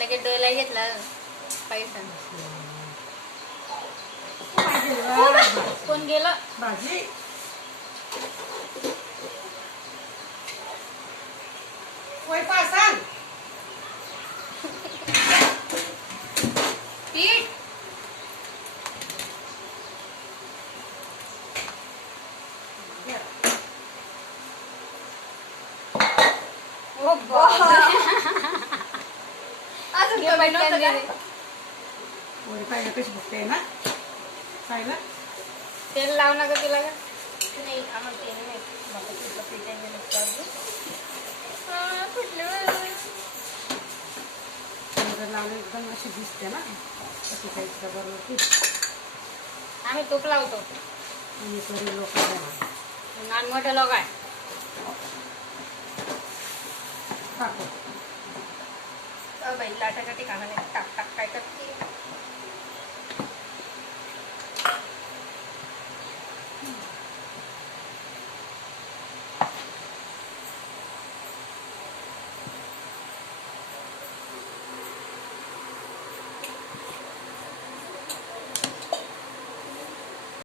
लगेच डोला घेतला पैसा. कोण गेलं भाजी सांग पीठ ओ अजून वरी पाहिजे कशी बघते ना पाहिलं तेल लाव ना ग तिला का नाही आम्हाला तेल नाही बाबा तुझं पीठ आहे लावलं एकदम अशी दिसते ना अशी काही बरोबर आम्ही तूप लावतो आणि करी लोक लहान मोठे लोक आहे टाकू बाई लाटाकाठी खाणं नाही टाक टाक काय करते